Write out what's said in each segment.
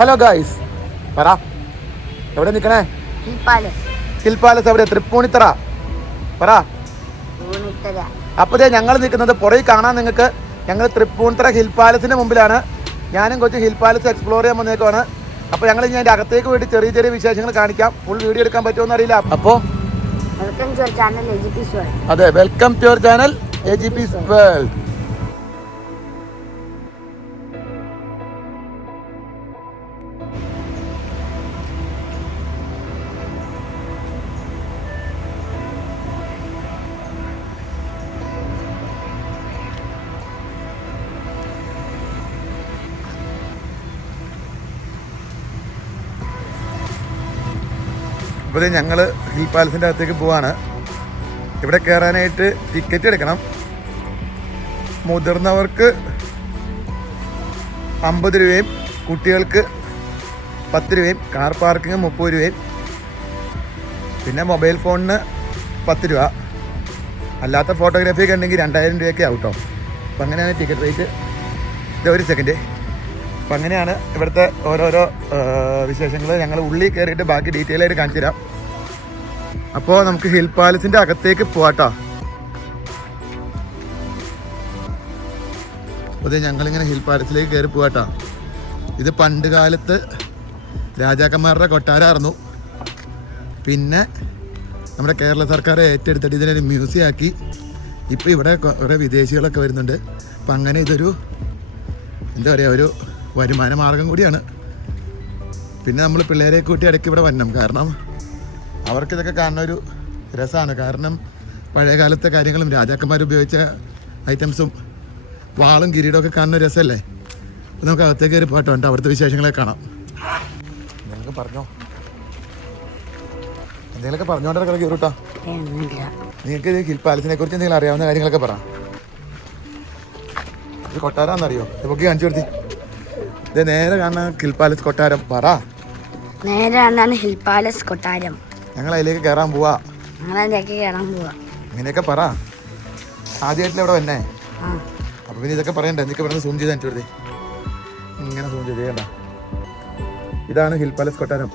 Hello guys, പറ എവിടെ നിൽക്കണേ? ഹിൽ പാലസ് എവിടെ? തൃപ്പൂണിത്തറ. പറ. അപ്പോൾ ഞങ്ങൾ നിൽക്കുന്നത് പുറകെ കാണാൻ നിങ്ങൾക്ക്. ഞങ്ങൾ തൃപ്പൂണിത്തറ ഹിൽ പാലസിന്റെ മുമ്പിലാണ്. ഞാനും കൊച്ചു ഹിൽ പാലസ് എക്സ്പ്ലോർ ചെയ്യാൻ വന്നേക്കുവാണ്. അപ്പോൾ ഞങ്ങൾ ഇനി അതിൻ്റെ അകത്തേക്ക് വേണ്ടി ചെറിയ ചെറിയ വിശേഷങ്ങൾ കാണിക്കാം. ഫുൾ വീഡിയോ എടുക്കാൻ പറ്റുമോ അറിയില്ല. അപ്പോൾ അതെ, welcome to your channel AGP's world. അപ്പോൾ ഞങ്ങൾ ഹിൽ പാലസിൻ്റെ അകത്തേക്ക് പോവാണ്. ഇവിടെ കയറാനായിട്ട് ടിക്കറ്റ് എടുക്കണം. മുതിർന്നവർക്ക് 50 രൂപയും കുട്ടികൾക്ക് 10 രൂപയും, കാർ പാർക്കിങ് 30 രൂപയും, പിന്നെ മൊബൈൽ ഫോണിന് 10 രൂപ, അല്ലാത്ത ഫോട്ടോഗ്രാഫിയൊക്കെ ഉണ്ടെങ്കിൽ 2000 രൂപയൊക്കെ ആവും കേട്ടോ. അപ്പം അങ്ങനെയാണ് ടിക്കറ്റ് റേറ്റ്. ഇത് ഒരു സെക്കൻഡ്. അപ്പം അങ്ങനെയാണ് ഇവിടുത്തെ ഓരോരോ വിശേഷങ്ങൾ. ഞങ്ങൾ ഉള്ളിൽ കയറിയിട്ട് ബാക്കി ഡീറ്റെയിൽ ആയിട്ട് കാണിച്ചു തരാം. അപ്പോൾ നമുക്ക് ഹിൽ പാലസിൻ്റെ അകത്തേക്ക് പോവാട്ടോ. അപ്പോൾ ഞങ്ങളിങ്ങനെ ഹിൽ പാലസിലേക്ക് കയറി പോവാട്ടോ. ഇത് പണ്ട് കാലത്ത് രാജാക്കന്മാരുടെ കൊട്ടാരമായിരുന്നു. പിന്നെ നമ്മുടെ കേരള സർക്കാർ ഏറ്റെടുത്തിട്ട് ഇതിനൊരു മ്യൂസിയം ആക്കി. ഇപ്പോൾ ഇവിടെ കുറേ വിദേശികളൊക്കെ വരുന്നുണ്ട്. അപ്പം അങ്ങനെ ഇതൊരു എന്താ പറയുക, ഒരു വരുമാന മാർഗം കൂടിയാണ്. പിന്നെ നമ്മൾ പിള്ളേരെ കൂട്ടി ഇടയ്ക്ക് ഇവിടെ വരണം. കാരണം അവർക്കിതൊക്കെ കാണുന്ന ഒരു രസമാണ്. കാരണം പഴയ കാലത്തെ കാര്യങ്ങളും രാജാക്കന്മാർ ഉപയോഗിച്ച ഐറ്റംസും വാളും കിരീടമൊക്കെ കാണുന്ന രസമല്ലേ. അപ്പോൾ നമുക്ക് അകത്തേക്ക് കയറി പോട്ടോ. ഉണ്ട് അവിടുത്തെ വിശേഷങ്ങളൊക്കെ കാണാം. നിങ്ങൾക്ക് പറഞ്ഞോ, എന്തെങ്കിലുമൊക്കെ പറഞ്ഞോണ്ടൊക്കെ കയറിട്ടോ. നിങ്ങൾക്ക് ഹിൽ പാലസിനെ കുറിച്ച് എന്തെങ്കിലും അറിയാവുന്ന കാര്യങ്ങളൊക്കെ പറ. ഇത് കൊട്ടാരാന്നറിയോ? ഇതൊക്കെ കാണിച്ചു കൊടുത്തി. ഇത് നേരെ കാണാൻ ഹിൽ പാലസ് കൊട്ടാരം. പറ. നേരെ കാണാൻ ഹിൽ പാലസ് കൊട്ടാരം. ഞങ്ങൾ അതിലേക്ക് കയറാൻ പോവാ. ഇങ്ങനെയൊക്കെ പറ. ആദ്യമായിട്ടില്ല ഇവിടെ വന്നേ. അപ്പൊ പിന്നെ ഇതൊക്കെ പറയണ്ടേ? എന്തൊക്കെ പറഞ്ഞ് സൂം ചെയ്ത് കാണിച്ചു കൊടുത്തേ. ഇങ്ങനെ സൂം ചെയ്ത് ചെയ്യണ്ട. ഇതാണ് ഹിൽ പാലസ് കൊട്ടാരം.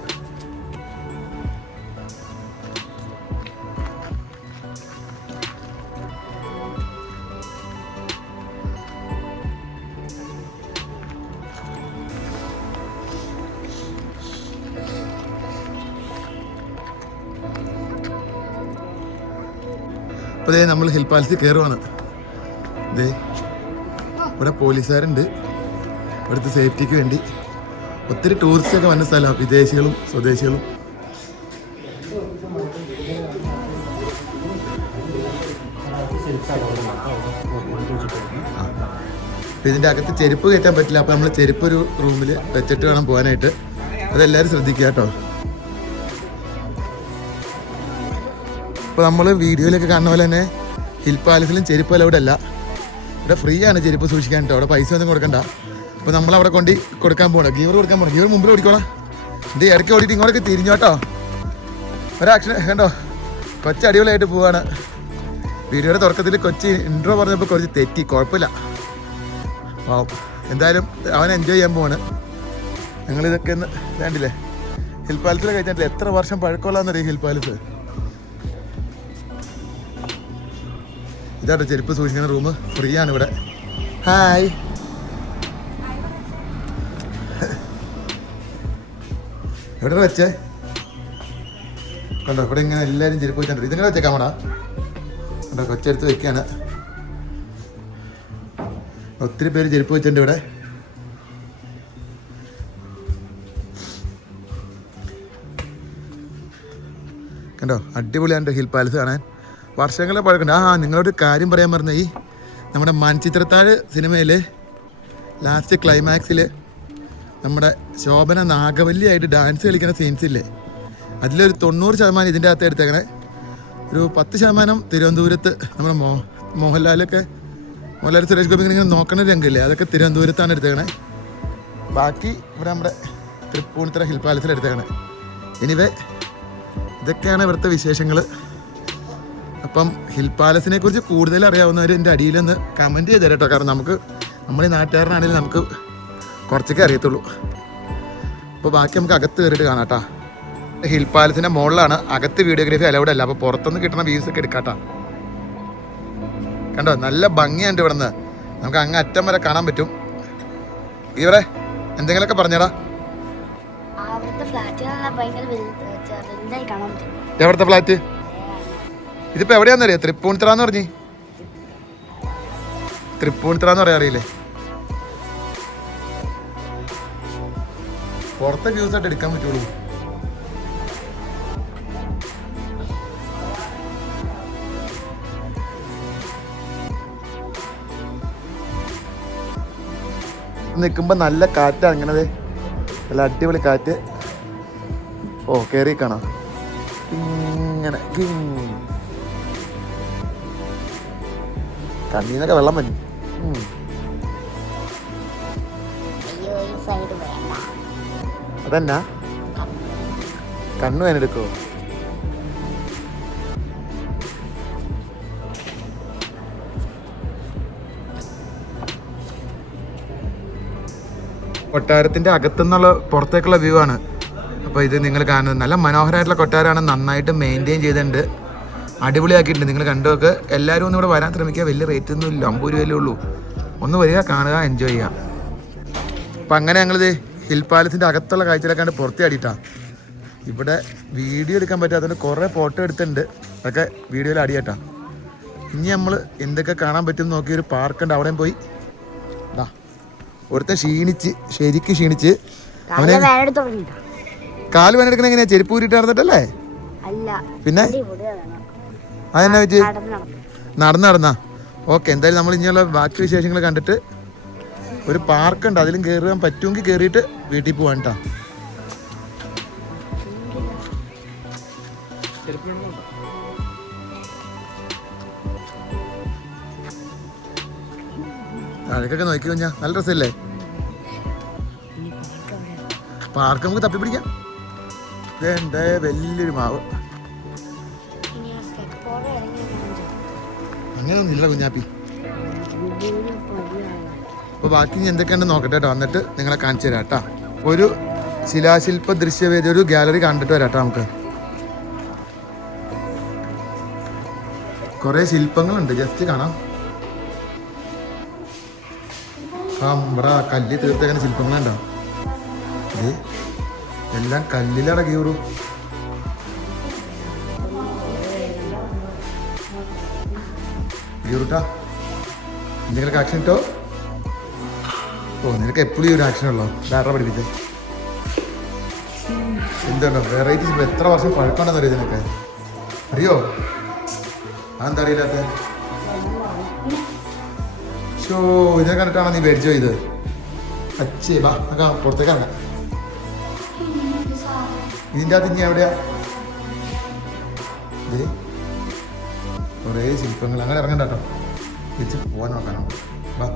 അപ്പോൾ ഇതേ നമ്മൾ ഹിൽ പാലസിൽ കയറുവാണ്. ഇതേ ഇവിടെ പോലീസുകാരുണ്ട്. ഇവിടുത്തെ സേഫ്റ്റിക്ക് വേണ്ടി ഒത്തിരി ടൂറിസ്റ്റൊക്കെ വന്ന സ്ഥലമാണ്, വിദേശികളും സ്വദേശികളും. ഇതിൻ്റെ അകത്ത് ചെരുപ്പ് കയറ്റാൻ പറ്റില്ല. അപ്പോൾ നമ്മൾ ചെരുപ്പ് ഒരു റൂമിൽ വെച്ചിട്ട് വേണം പോകാനായിട്ട്. അതെല്ലാവരും ശ്രദ്ധിക്കുക കേട്ടോ. ഇപ്പോൾ നമ്മൾ വീഡിയോയിലൊക്കെ കാണുന്ന പോലെ തന്നെ ഹിൽ പാലസിലും ചെരുപ്പ് അലൗഡ് അല്ല. ഇവിടെ ഫ്രീ ആണ് ചെരുപ്പ് സൂക്ഷിക്കാൻ കേട്ടോ. അവിടെ പൈസ ഒന്നും കൊടുക്കണ്ട. അപ്പോൾ നമ്മളവിടെ കൊണ്ട് കൊടുക്കാൻ പോകണം. ഗീവർ കൊടുക്കാൻ പോകണം. ഗീവർ മുമ്പിൽ ഓടിക്കോളാം. ഇത് ഇടയ്ക്ക് ഓടിയിട്ട് ഇങ്ങോട്ടൊക്കെ തിരിഞ്ഞോട്ടോ. ഒരാക്ഷൻ കണ്ടോ, കൊച്ചു അടിപൊളിയായിട്ട് പോവാണ്. വീഡിയോയുടെ തുടക്കത്തിൽ കൊച്ചി ഇൻട്രോ പറഞ്ഞപ്പോൾ കുറച്ച് തെറ്റി. കുഴപ്പമില്ല. പാവം, എന്തായാലും അവൻ എൻജോയ് ചെയ്യാൻ പോവാണ്. ഞങ്ങളിതൊക്കെ ഒന്ന് വേണ്ടില്ലേ. ഹിൽ പാലസിൽ കഴിച്ചിട്ടില്ല. എത്ര വർഷം പഴക്കമുള്ളതെന്നറിയാം ഹിൽ പാലസ്. ഇതാട്ടോ ചെരുപ്പ് സൂക്ഷിക്കുന്ന റൂം. ഫ്രീ ആണ് ഇവിടെ. ഹായ്. എവിടെ വെച്ചേ? കണ്ടോ, ഇവിടെ ഇങ്ങനെ എല്ലാവരും ചെരുപ്പ് വെച്ചിട്ടുണ്ട്. ഇതിങ്ങനെ വെച്ചേക്കാമടാ. കണ്ടോ, കൊച്ചെടുത്ത് വെക്കാണ്. ഒത്തിരി പേര് ചെരുപ്പ് വെച്ചിട്ടുണ്ട് ഇവിടെ. കണ്ടോ, അടിപൊളിയാണ് ഹിൽ പാലസ് കാണാൻ. വർഷങ്ങളെ പഴക്കണ്ട. നിങ്ങളോട് കാര്യം പറയാൻ പറഞ്ഞ, ഈ നമ്മുടെ മൺചിത്രത്താഴ് സിനിമയിൽ ലാസ്റ്റ് ക്ലൈമാക്സിൽ നമ്മുടെ ശോഭന നാഗവല്ലിയായിട്ട് ഡാൻസ് കളിക്കുന്ന സീൻസില്ലേ, അതിലൊരു 90% ഇതിൻ്റെ അകത്ത് എടുത്തേക്കണേ. ഒരു 10% തിരുവനന്തപുരത്ത് നമ്മുടെ മോഹൻലാൽ സുരേഷ് ഗോപി ഇങ്ങനെ നോക്കണ രംഗമില്ലേ, അതൊക്കെ തിരുവനന്തപുരത്താണ് എടുത്തേക്കണേ. ബാക്കി ഇവിടെ നമ്മുടെ തൃപ്പൂണിത്തറ ഹിൽ പാലസിൽ എടുത്തേക്കണേ. എനിവേ ഇതൊക്കെയാണ് ഇവിടുത്തെ വിശേഷങ്ങൾ. അപ്പം ഹിൽ പാലസിനെ കുറിച്ച് കൂടുതൽ അറിയാവുന്നവർ എൻ്റെ അടിയിലൊന്ന് കമൻറ്റ് ചെയ്ത് തരാം കേട്ടോ. കാരണം നമ്മുടെ നാട്ടുകാരനാണെങ്കിലും നമുക്ക് കുറച്ചൊക്കെ അറിയത്തുള്ളൂ. അപ്പോൾ ബാക്കി നമുക്ക് അകത്ത് കയറിയിട്ട് കാണാം കേട്ടോ. ഹിൽ പാലസിൻ്റെ മുകളിലാണ്, അകത്ത് വീഡിയോഗ്രാഫി അലൗഡ് അല്ല. അപ്പോൾ പുറത്തുനിന്ന് കിട്ടുന്ന വ്യൂസ് ഒക്കെ എടുക്കാട്ടോ. കണ്ടോ നല്ല ഭംഗിയുണ്ട് ഇവിടെ നിന്ന്, നമുക്ക് അങ്ങ് അറ്റം വരെ കാണാൻ പറ്റും. ഇവരെ എന്തെങ്കിലുമൊക്കെ പറഞ്ഞടാ. എവിടുത്തെ ഫ്ലാറ്റ്? ഇതിപ്പോൾ എവിടെയാണെന്നറിയാം? തൃപ്പൂണിത്തറ എന്ന് പറഞ്ഞ്, തൃപ്പൂണിത്തറ എന്ന് പറയാൻ അറിയില്ലേ? പുറത്തെ വ്യൂസ് ആയിട്ട് എടുക്കാൻ പറ്റുള്ളൂ. നിൽക്കുമ്പോൾ നല്ല കാറ്റാണ്, ഇങ്ങനെ നല്ല അടിപൊളി കാറ്റ്. ഓ കയറി കാണാം ഇങ്ങനെ, കണ്ണീന്നൊക്കെ വെള്ളം വന്നു. അതെന്നാ കണ്ണു വേനെടുക്കോ? കൊട്ടാരത്തിൻ്റെ അകത്തുനിന്നുള്ള പുറത്തേക്കുള്ള വ്യൂ ആണ്. അപ്പോൾ ഇത് നിങ്ങൾ കാണുന്നത് നല്ല മനോഹരമായിട്ടുള്ള കൊട്ടാരമാണ്, നന്നായിട്ട് മെയിൻറ്റെയിൻ ചെയ്തിട്ടുണ്ട്, അടിപൊളിയാക്കിയിട്ടുണ്ട്. നിങ്ങൾ കണ്ടുവൊക്കെ എല്ലാവരും ഒന്ന് ഇവിടെ വരാൻ ശ്രമിക്കുക. വലിയ റേറ്റ് ഒന്നും ഇല്ല, 50 രൂപയല്ലേ ഉള്ളൂ. ഒന്ന് വരിക, കാണുക, എൻജോയ് ചെയ്യുക. അപ്പം അങ്ങനെ ഞങ്ങളിത് ഹിൽ പാലസിൻ്റെ അകത്തുള്ള കാഴ്ചയിലേക്കാണ്ട് പുറത്താടിയിട്ടാണ്. ഇവിടെ വീഡിയോ എടുക്കാൻ പറ്റാത്തതുകൊണ്ട് കുറേ ഫോട്ടോ എടുത്തിട്ടുണ്ട്, അതൊക്കെ വീഡിയോയിൽ അടിയാട്ടാ. ഇനി നമ്മൾ എന്തൊക്കെ കാണാൻ പറ്റും നോക്കി ഒരു പാർക്കുണ്ട്, അവിടെയും പോയി ഇതാ ഒരുത്തൻ ശരിക്കും ക്ഷീണിച്ച് അവനെ കാല് വേനെടുക്കണ എങ്ങനെയാ? ചെരുപ്പ് ഊരിട്ട് നടന്നിട്ടല്ലേ? പിന്നെ അതെന്നാ പറ്റി? നടന്നാ ഓക്കെ. എന്തായാലും നമ്മൾ ഇനിയുള്ള ബാക്കി വിശേഷങ്ങൾ കണ്ടിട്ട് ഒരു പാർക്കുണ്ട്, അതിലും കയറാൻ പറ്റുമെങ്കിൽ കയറിയിട്ട് വീട്ടിൽ പോവാൻ കേട്ടോ. അതൊക്കെ നോക്കി കുഞ്ഞാ, നല്ല രസമല്ലേ പാർക്ക്? നമുക്ക് തപ്പി പിടിക്കാം. ഇതെന്താ വലിയൊരു മാവ്, അങ്ങനെയൊന്നും ഇല്ല കുഞ്ഞാപ്പി. അപ്പോൾ ബാക്കി ഇനി എന്തൊക്കെയുണ്ട് നോക്കട്ടെ കേട്ടോ, എന്നിട്ട് നിങ്ങളെ കാണിച്ചു തരാം കേട്ടോ. ഒരു ശിലാശില്പ ദൃശ്യവേദി, ഒരു ഗാലറി കണ്ടിട്ട് വരാം കേട്ടോ. നമുക്ക് കുറേ ശില്പങ്ങളുണ്ട്, ജസ്റ്റ് കാണാം. ഇവിടെ കല്ല് തീർത്തേക്കുന്ന ശില്പങ്ങളുണ്ടോ? ഇത് എല്ലാം കല്ലിലാണ് കീറും. കീറൂട്ടാ, എന്തെങ്കിലും ആക്ഷൻ ഇട്ടോ? ഓ നിനക്ക് എപ്പോഴും ഒരു ആക്ഷൻ ഉള്ളോ? വേറെ പഠിപ്പിച്ചേ എന്തുണ്ടോ വെറൈറ്റി. എത്ര വർഷം പഴക്കമുണ്ടെന്ന് അറിയോ ഇതിനൊക്കെ? അറിയോ? അതെന്താ അറിയില്ലാത്ത? ഷോ ഇതിനെ കണ്ടിട്ടാണോ നീ മേടിച്ചോ ഇത്? അച്ഛേ ബാ പുറത്തേക്ക് ഇറങ്ങാം. ഇതിൻ്റെ അകത്ത് ഇനി എവിടെയാ? ഇത് കുറേ ശില്പങ്ങൾ. അങ്ങനെ ഇറങ്ങണ്ട കേട്ടോ, തിരിച്ച് പോകാൻ നോക്കാനോ. ബാ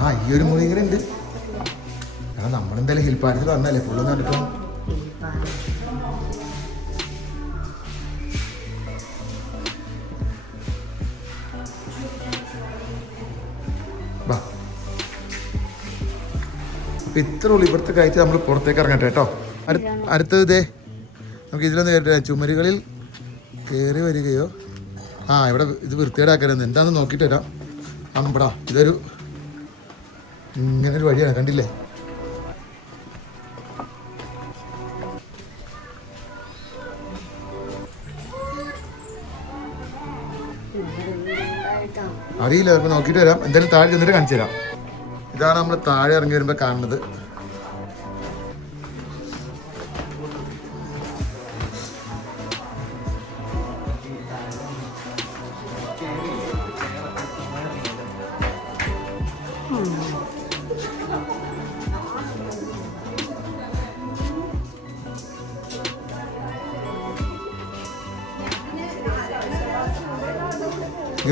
ആ ഈ ഒരു മുറികര ഉണ്ട്. കാരണം നമ്മളെന്തായാലും ഹിൽ പാലസിൽ വന്നല്ലേ, ഫുള്ളൊന്നും കണ്ടിട്ടോ. ബാ അപ്പം ഇത്ര ഉള്ളൂ ഇവിടുത്തെ കാഴ്ച. നമ്മൾ പുറത്തേക്ക് ഇറങ്ങട്ടെ കേട്ടോ. അടുത്തത് ഇതേ നമുക്ക് ഇതിലൊന്ന് കേട്ടില്ല, ചുമരുകളിൽ കയറി വരികയോ. ആ ഇവിടെ ഇത് വൃത്തികേടാക്കരുത്, എന്താണെന്ന് നോക്കിയിട്ട് വരാം. അമ്പടാ ഇതൊരു ഇങ്ങനൊരു വഴിയാണ്, കണ്ടില്ലേ? അറിയില്ല, ഇപ്പം നോക്കിയിട്ട് വരാം. എന്തായാലും താഴെ ചെന്നിട്ട് കാണിച്ചു തരാം. ഇതാണ് നമ്മൾ താഴെ ഇറങ്ങി വരുമ്പോൾ കാണുന്നത്.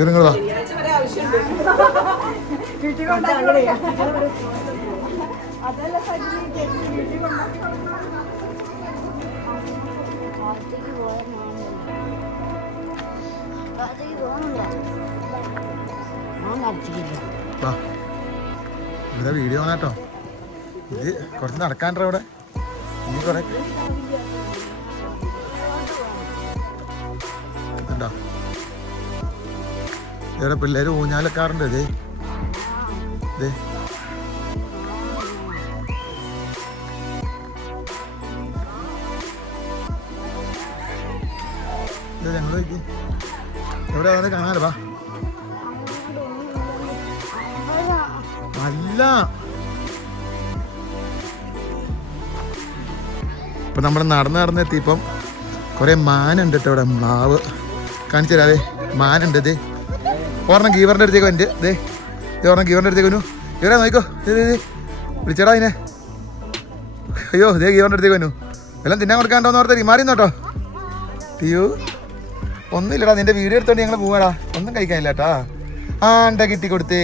നിങ്ങളാ ഇവിടെ വീഡിയോ കേട്ടോ. ഇത് കുറച്ച് നടക്കാണ്ടോ ഇവിടെ ഇനി കുറെ ഉണ്ടോ ഇവിടെ പിള്ളേര് ഊഞ്ഞാലക്കാറുണ്ട് ഇതേ ഇതേ ഞങ്ങൾ എവിടെ വന്ന് കാണാലോ വാ അല്ല ഇപ്പം നമ്മൾ നടന്നെത്തിയപ്പം കുറേ മാനുണ്ട് കേട്ടോ ഇവിടെ മ്ലാവ് കാണിച്ചു തരാം അതെ മാനുണ്ട് ഇതേ ഒരെണ്ണം ഗീവറിൻ്റെ അടുത്തേക്ക് വന്നിട്ട് ദേ ഒരെണ്ണം ഗീവറിൻ്റെ അടുത്തേക്ക് വന്നു ഗീവറെ നോക്കോ വിളിച്ചടാ അതിനെ അയ്യോ ദേ ഗീവറിൻ്റെ അടുത്തേക്ക് വന്നു എല്ലാം തിന്നാൻ കൊടുക്കാണ്ടോന്ന് ഓർത്തരി മാറിന്നോട്ടോ അയ്യോ ഒന്നുമില്ലടാ നിന്റെ വീഡിയോ എടുത്തോണ്ട് ഞങ്ങൾ പോവാടാ ഒന്നും കഴിക്കാനില്ല കേട്ടാ ആണ്ട കിട്ടി കൊടുത്തേ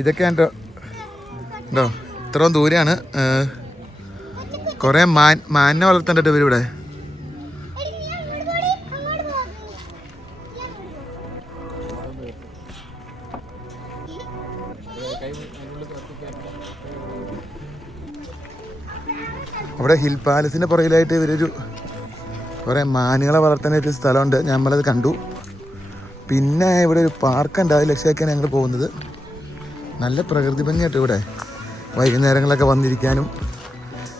ഇതൊക്കെ ഉണ്ടോ ഇത്രയും ദൂരെയാണ് കുറേ മാനിനെ വളർത്തേണ്ടിട്ട് ഇവരിവിടെ അവിടെ ഹിൽ പാലസിൻ്റെ പുറകിലായിട്ട് ഇവരൊരു കുറേ മാനുകളെ വളർത്താനായിട്ട് സ്ഥലമുണ്ട് നമ്മളത് കണ്ടു. പിന്നെ ഇവിടെ ഒരു പാർക്കുണ്ട്, അത് ലക്ഷ്യമാക്കിയാണ് ഞങ്ങൾ പോകുന്നത്. നല്ല പ്രകൃതി ഭംഗിയായിട്ട് ഇവിടെ വൈകുന്നേരങ്ങളൊക്കെ വന്നിരിക്കാനും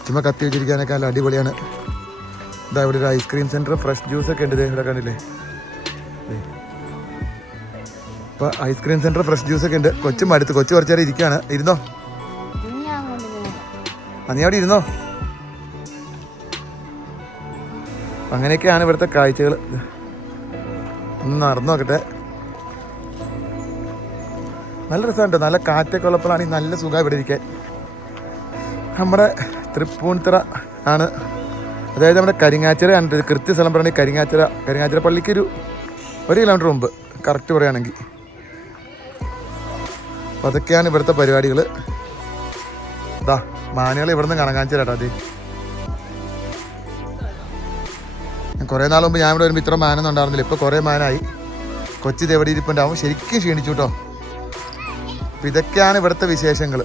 ചുമ്മാ കത്തി വെച്ചിരിക്കാനൊക്കെ നല്ല അടിപൊളിയാണ്. ഇതാ ഇവിടെ ഒരു ഐസ്ക്രീം സെൻറ്റർ, ഫ്രഷ് ജ്യൂസൊക്കെ ഉണ്ട് ഇവിടെ കണ്ടില്ലേ. ഇപ്പോൾ ഐസ്ക്രീം സെൻറ്റർ ഫ്രഷ് ജ്യൂസൊക്കെ ഉണ്ട്. കൊച്ചും അടുത്ത് കൊച്ചു കുറച്ച് നേരം ഇരിക്കുകയാണ്. ഇരുന്നോ, നീ അവിടെ ഇരുന്നോ. അങ്ങനെയൊക്കെയാണ് ഇവിടുത്തെ കാഴ്ചകൾ. ഒന്ന് നടന്നു നോക്കട്ടെ. നല്ല രസമുണ്ട്, നല്ല കാറ്റൊക്കെ ഉള്ളപ്പോഴാണെങ്കിൽ നല്ല സുഖം ഇവിടെ ഇരിക്കാൻ. നമ്മുടെ തൃപ്പൂണിത്തുറ ആണ്, അതായത് നമ്മുടെ കരിങ്ങാച്ചിറ ആണ് കൃത്യ സ്ഥലം പറയുകയാണെങ്കിൽ കരിങ്ങാച്ചിറ പള്ളിക്ക് ഒരു 1 കിലോമീറ്റർ മുമ്പ് കറക്റ്റ് പറയുകയാണെങ്കിൽ. അപ്പോൾ അതൊക്കെയാണ് ഇവിടുത്തെ പരിപാടികൾ. ഇതാ മാനുകൾ ഇവിടെ നിന്ന് കാണാൻ കാണിച്ചു തരാട്ടോ. അത് കുറേ നാൾ മുമ്പ് ഞാൻ ഇവിടെ വരുമ്പോൾ ഇത്ര മാനൊന്നും ഉണ്ടായിരുന്നില്ല. ഇപ്പോൾ കുറേ മാനായി. കൊച്ചി എവിടെ ഇരിപ്പുണ്ടാവും, ശരിക്കും ക്ഷീണിച്ചു കേട്ടോ. അപ്പം ഇതൊക്കെയാണ് ഇവിടുത്തെ വിശേഷങ്ങൾ.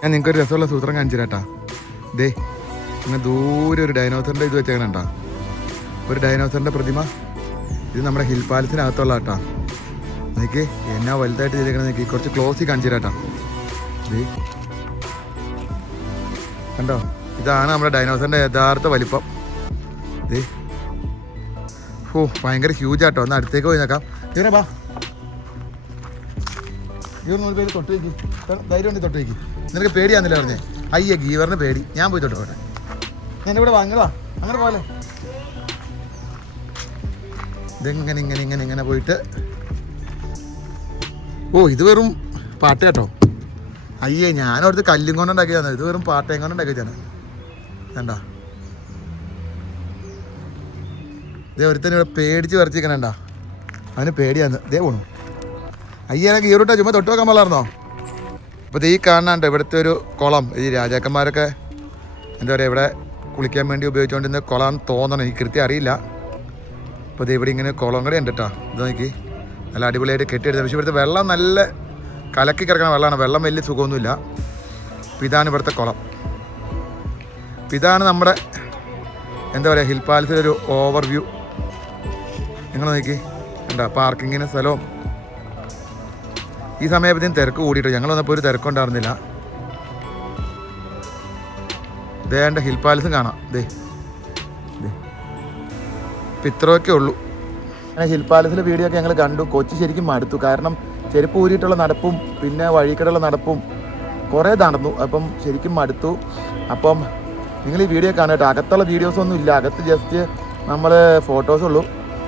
ഞാൻ നിങ്ങൾക്കൊരു രസമുള്ള സൂത്രം കാണിച്ചു തരാട്ടാ. ദേ ഇങ്ങനെ ദൂരെ ഒരു ഡൈനോസറിൻ്റെ ഇത് വെച്ചേക്കണേട്ടാ, ഒരു ഡൈനോസറിൻ്റെ പ്രതിമ. ഇത് നമ്മുടെ ഹിൽ പാലസിനകത്തുള്ള കേട്ടാ. നോക്കി എന്നാ വലുതായിട്ട് ചെയ്തേക്കണേ. നോക്കി കുറച്ച് ക്ലോസിൽ കാണിച്ചു തരാട്ടാ. ദേ കണ്ടോ, ഇതാണ് നമ്മുടെ ഡൈനോസറിൻ്റെ യഥാർത്ഥ വലിപ്പം. ദേ ഭയങ്കര ഹ്യൂജ് ആട്ടോ. ഒന്ന് അടുത്തേക്ക് പോയി നോക്കാം. ഇവനെ ബാ, ഇവർ പേര് തൊട്ട് വയ്ക്കി, ധൈര്യം ഉണ്ടെങ്കിൽ തൊട്ട് വയ്ക്കി. നിനക്ക് പേടിയാന്നില്ല പറഞ്ഞേ. അയ്യ ഗീവറിന് പേടി. ഞാൻ പോയി തൊട്ട് പോട്ടെ. ഞാൻ ഇവിടെ വാങ്ങലാ, അങ്ങനെ പോലെ ഇതെങ്ങനെ ഇങ്ങനെ ഇങ്ങനെ ഇങ്ങനെ പോയിട്ട്. ഇത് വെറും പാട്ട കേട്ടോ. അയ്യേ ഞാനവിടുത്തെ കല്ലും കൊണ്ടുണ്ടാക്കിയതാണ്. ഇത് വെറും പാട്ടയും കൊണ്ടുണ്ടാക്കിയതാണ്. വേണ്ട ഇതേ ഒരുത്തന്നെ ഇവിടെ പേടിച്ച് വരച്ചിരിക്കണേണ്ട. അവന് പേടിയാന്ന്. ഇതേ പോണു. അയ്യനെ ഗീറൂട്ടാ, ചുമ്മാ തൊട്ട് വെക്കാൻ പാടില്ലായിരുന്നോ. അപ്പോൾ ഈ കാണാണ്ട് ഇവിടുത്തെ ഒരു കുളം, ഈ രാജാക്കന്മാരൊക്കെ എന്താ പറയുക ഇവിടെ കുളിക്കാൻ വേണ്ടി ഉപയോഗിച്ചുകൊണ്ടിരുന്ന കുളം തോന്നണം, എനിക്ക് കൃത്യം അറിയില്ല. അപ്പോൾ ഇത് ഇവിടെ ഇങ്ങനെ കുളം കൂടെ ഉണ്ട് കേട്ടോ. ഇത് നോക്കി നല്ല അടിപൊളിയായിട്ട് കെട്ടിയെടുത്തത്. പക്ഷേ ഇവിടുത്തെ വെള്ളം നല്ല കലക്കി കിടക്കണ വെള്ളമാണ്. വെള്ളം വലിയ സുഖമൊന്നുമില്ല. അപ്പോൾ ഇതാണ് ഇവിടുത്തെ കുളം. അപ്പോൾ ഇതാണ് നമ്മുടെ എന്താ പറയുക ഹിൽ പാലസിലൊരു ഓവർവ്യൂ. നിങ്ങൾ നോക്കി എന്താ പാർക്കിങ്ങിന് സ്ഥലവും. ഈ സമയപ്പത്തേനും തിരക്ക് കൂടിയിട്ട് ഞങ്ങൾ വന്നപ്പോൾ ഒരു തിരക്കുണ്ടായിരുന്നില്ല. ദേണ്ട ഹിൽ പാലസും കാണാം. ദേ ഇപ്പം ഇത്രയൊക്കെ ഉള്ളൂ. അങ്ങനെ ഹിൽ പാലസിലെ വീഡിയോ ഒക്കെ ഞങ്ങൾ കണ്ടു. കൊച്ചി ശരിക്കും മടുത്തു. കാരണം ചെരുപ്പ് ഊരിയിട്ടുള്ള നടപ്പും പിന്നെ വഴിക്കടുള്ള നടപ്പും കുറേ നടന്നു. അപ്പം ശരിക്കും മടുത്തു. അപ്പം നിങ്ങൾ ഈ വീഡിയോ കാണട്ടെ. അകത്തുള്ള വീഡിയോസൊന്നും ഇല്ല, അകത്ത് ജസ്റ്റ് നമ്മൾ ഫോട്ടോസുള്ളൂ.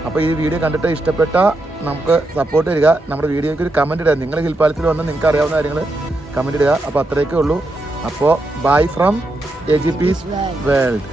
അപ്പോൾ ഈ വീഡിയോ കണ്ടിട്ട് ഇഷ്ടപ്പെട്ടാൽ നമുക്ക് സപ്പോർട്ട് തരിക. നമ്മുടെ വീഡിയോയ്ക്ക് ഒരു കമൻറ്റ് ഇടുക. നിങ്ങൾ ഹിൽ പാലസിൽ വന്ന് നിങ്ങൾക്ക് അറിയാവുന്ന കാര്യങ്ങൾ കമൻറ്റ് ഇടുക. അപ്പോൾ അത്രയൊക്കെ ഉള്ളൂ. അപ്പോൾ ബൈ ഫ്രം AGP's വേൾഡ്.